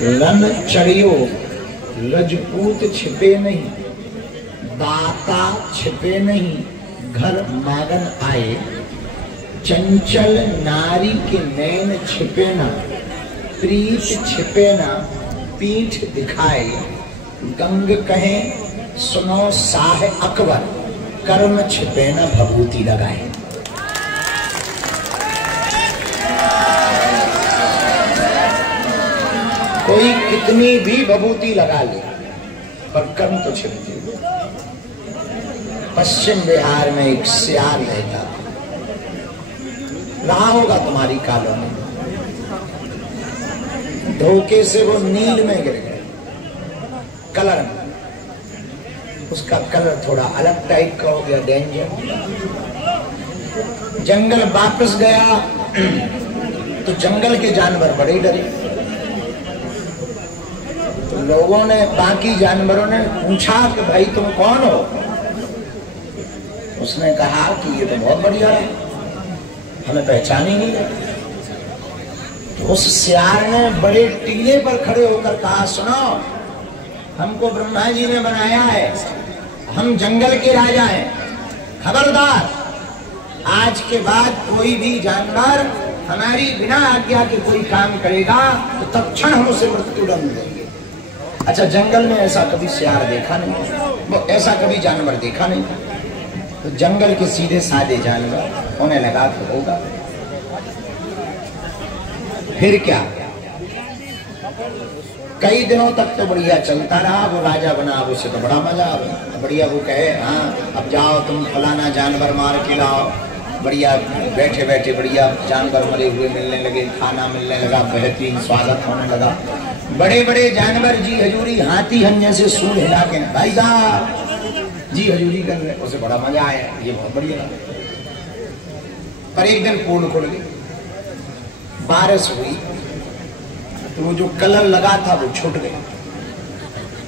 रण चढ़ियो रजपूत छिपे नहीं, दाता छिपे नहीं, घर मागन आए। चंचल नारी के नैन छिपे न, प्रीत छिपे न, पीठ दिखाए। गंग कहे सुनो साह अकबर, कर्म छिपे न भभूति लगाए। कोई कितनी भी भभूति लगा ले पर कर्म तो छिपते। पश्चिम बिहार में एक सियार रहता, रहा होगा तुम्हारी कॉलोनी। धोखे से वो नील में गिर गए, कलर में। उसका कलर थोड़ा अलग टाइप का हो गया, डेंजर। जंगल वापस गया तो जंगल के जानवर बड़े डरे। तो लोगों ने, बाकी जानवरों ने पूछा कि भाई तुम कौन हो? उसने कहा कि ये तो बहुत बढ़िया है, हमें पहचान ही नहीं है। तो उस सियार ने बड़े टीले पर खड़े होकर कहा, सुनो, हमको ब्रह्मा जी ने बनाया है, हम जंगल के राजा हैं। खबरदार, आज के बाद कोई भी जानवर हमारी बिना आज्ञा के कोई काम करेगा तो तत्क्षण हम उसे मृत्युदंड देंगे। अच्छा, जंगल में ऐसा कभी सियार देखा नहीं, वो ऐसा कभी जानवर देखा नहीं। तो जंगल के सीधे साधे जानवर उन्हें लगा कि होगा। फिर क्या, कई दिनों तक तो बढ़िया चलता रहा। वो राजा बना, उसे तो बड़ा मजा आया। बढ़िया वो कहे, हाँ अब जाओ तुम फलाना जानवर मार के लाओ। बढ़िया बैठे बैठे बढ़िया जानवर मरे हुए मिलने लगे, खाना मिलने लगा, बेहतरीन स्वागत होने लगा। बड़े बड़े जानवर जी हजूरी, हाथी हम जैसे सूंड हिला के भाई साहब जी हजूरी कर रहे, उसे बड़ा मजा आया, ये बहुत बढ़िया। पर एक दिन पूर्ण खुल गई, बारिश हुई तो वो जो कलर लगा था वो छूट गया।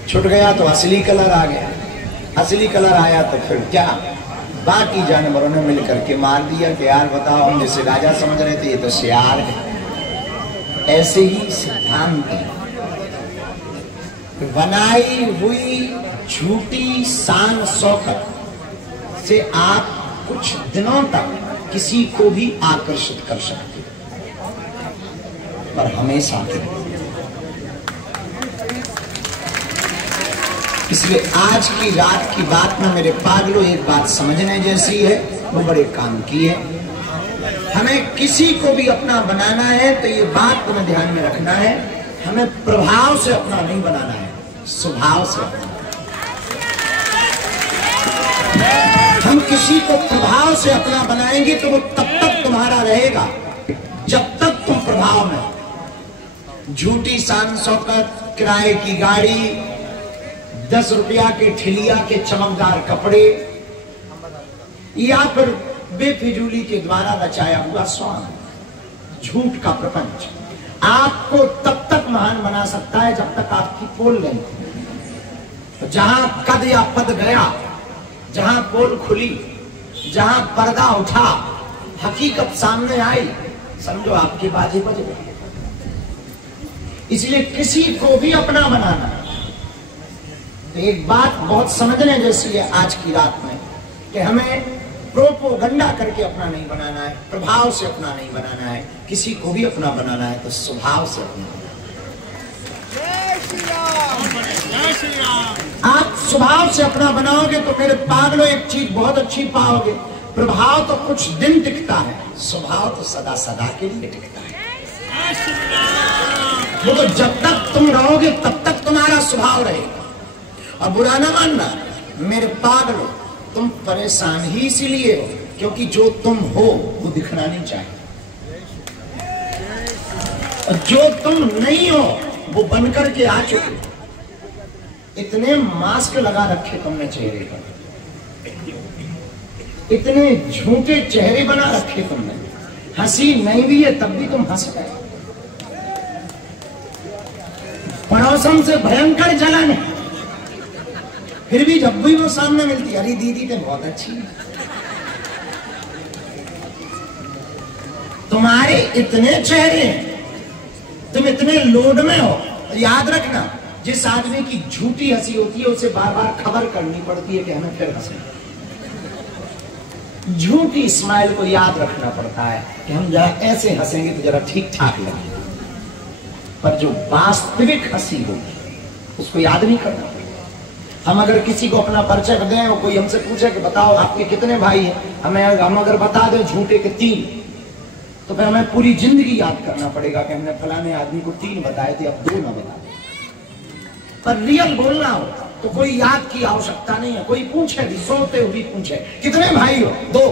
छूट गया तो असली कलर आ गया। असली कलर आया तो फिर क्या, बाकी जानवरों ने मिलकर के मार दिया कि यार बताओ, हम जैसे राजा समझ रहे थे, ये तो सियार है। ऐसे ही सिद्धांत है, बनाई हुई झूठी शान शौकत से आप कुछ दिनों तक किसी को भी आकर्षित कर सकते, पर हमेशा नहीं। इसलिए आज की रात की बात में मेरे पागलों एक बात समझने जैसी है, वो बड़े काम की है। हमें किसी को भी अपना बनाना है तो ये बात तुम्हें ध्यान में रखना है, हमें प्रभाव से अपना नहीं बनाना है, स्वभाव से। हम किसी को प्रभाव से अपना बनाएंगे तो वो तब तक तुम्हारा रहेगा जब तक तुम प्रभाव में। झूठी शान शौकत, किराए की गाड़ी, 10 रुपया के ठिलिया के चमकदार कपड़े, या फिर बेफिजूली के द्वारा रचाया हुआ स्वांग, झूठ का प्रपंच आपको तब तक महान बना सकता है जब तक आपकी पोल नहीं। जहां कद या पद गया, जहां पोल खुली, जहां पर्दा उठा, हकीकत सामने आई, समझो आपके बाजे बज गए। इसलिए किसी को भी अपना बनाना। तो एक बात बहुत समझने जैसी है आज की रात में, कि हमें प्रोपोगंडा करके अपना नहीं बनाना है, प्रभाव से अपना नहीं बनाना है। किसी को भी अपना बनाना है तो स्वभाव से अपना। आप स्वभाव से अपना बनाओगे तो मेरे पागलों एक चीज बहुत अच्छी पाओगे, प्रभाव तो कुछ दिन टिकता है, स्वभाव तो सदा सदा के लिए टिकता है। वो तो जब तक तुम रहोगे तब तक तुम्हारा स्वभाव रहेगा। और बुरा ना मानना मेरे पागलों, तुम परेशान ही इसीलिए हो क्योंकि जो तुम हो वो दिखना नहीं चाहिए, और जो तुम नहीं हो वो बनकर के आ चुके। इतने मास्क लगा रखे तुमने चेहरे पर, इतने झूठे चेहरे बना रखे तुमने, हंसी नहीं भी है तब भी तुम हंस गए। पड़ोसन से भयंकर जलन है, फिर भी जब भी वो सामने मिलती, अरे दीदी तो बहुत अच्छी है। तुम्हारे इतने चेहरे, तुम इतने लोड में हो, याद रखना, जिस आदमी की झूठी हंसी होती है उसे बार बार खबर करनी पड़ती है कि हमें फिर हंसे। झूठी स्माइल को याद रखना पड़ता है कि हम जरा ऐसे हंसेंगे तो जरा ठीक ठाक लगेगा, पर जो वास्तविक हंसी होगी उसको याद नहीं करना पड़ेगा। हम अगर किसी को अपना परिचय दें और कोई हमसे पूछे कि बताओ आपके कितने भाई हैं, हम अगर बता दें झूठे के 3, तो फिर हमें पूरी जिंदगी याद करना पड़ेगा कि हमने फलाने आदमी को 3 बताए थे, अब 2 ना बता। पर रियल बोलना हो तो कोई याद की आवश्यकता नहीं है। कोई पूछे भी, सोते हुए पूछे कितने भाई हो, 2,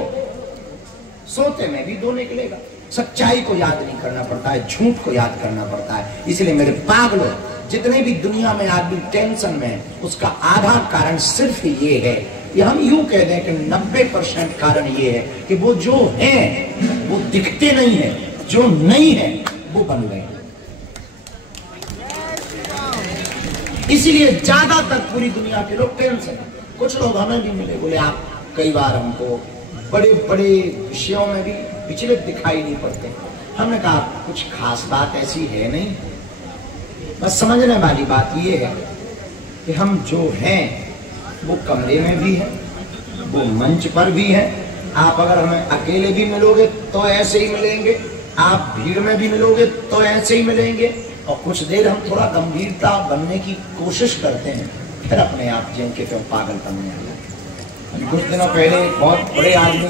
सोते में भी 2 निकलेगा। सच्चाई को याद नहीं करना पड़ता है, झूठ को याद करना पड़ता है। इसलिए मेरे पागलों, जितने भी दुनिया में आदमी टेंशन में है, उसका आधा कारण सिर्फ ये है कि हम यूं कह दें कि 90% कारण ये है कि वो जो है वो दिखते नहीं है, जो नहीं है वो बन गए। इसीलिए ज्यादातर पूरी दुनिया के लोग टेंशन। कुछ लोग हमें भी मिले, बोले आप कई बार हमको बड़े बड़े विषयों में भी विचलित दिखाई नहीं पड़ते। हमने कहा कुछ खास बात ऐसी है नहीं, बस समझने वाली बात ये है कि हम जो हैं वो कमरे में भी हैं, वो मंच पर भी हैं। आप अगर हमें अकेले भी मिलोगे तो ऐसे ही मिलेंगे, आप भीड़ में भी मिलोगे तो ऐसे ही मिलेंगे। और कुछ देर हम थोड़ा गंभीरता बनने की कोशिश करते हैं, फिर अपने आप जिनके तो पागल बनने आ जाते। कुछ दिनों पहले बहुत बड़े आदमी